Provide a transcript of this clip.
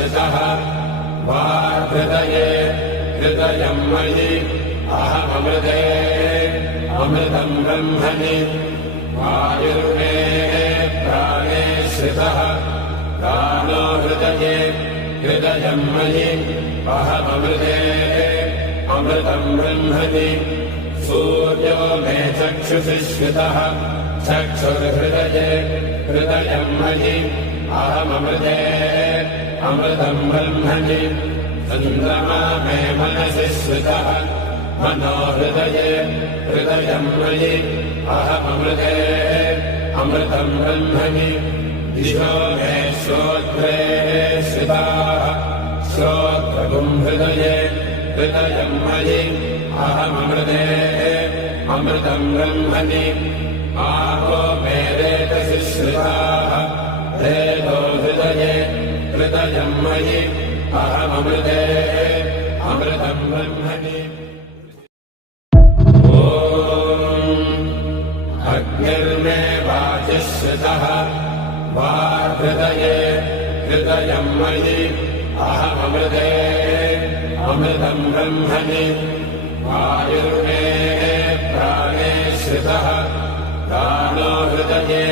श्रितः वा हृदये हृदयम् मयि अहममृते अमृतम् ब्रह्मणि वायुर्मे प्राणे श्रितः प्राणो हृदये हृदयम् मयि अहममृते अमृतम् ब्रह्मणि सूर्यो मे चक्षुषि श्रितः चक्षुर्हृदये हृदयम् मयि अहममृते अमृतम् ब्रह्मणि चन्द्रमा मे मनसि श्रितः मनो हृदये हृदयम् मयि अहममृते अमृतम् ब्रह्मणि दिशो मे श्रोत्रे श्रिताः श्रोत्रगुम् हृदये हृदयम् मयि अहममृते अमृतम् ब्रह्मणि आपो मे रेतसि श्रिताः रेतो हृदये हृदयम् मयि अहममृते अमृतम् ब्रह्मणि अग्निर्मे वाचि श्रितः वा हृदये हृदयम् मयि अहममृते अमृतम् ब्रह्मणि वायुर्मे प्राणे श्रितः प्राणो हृदये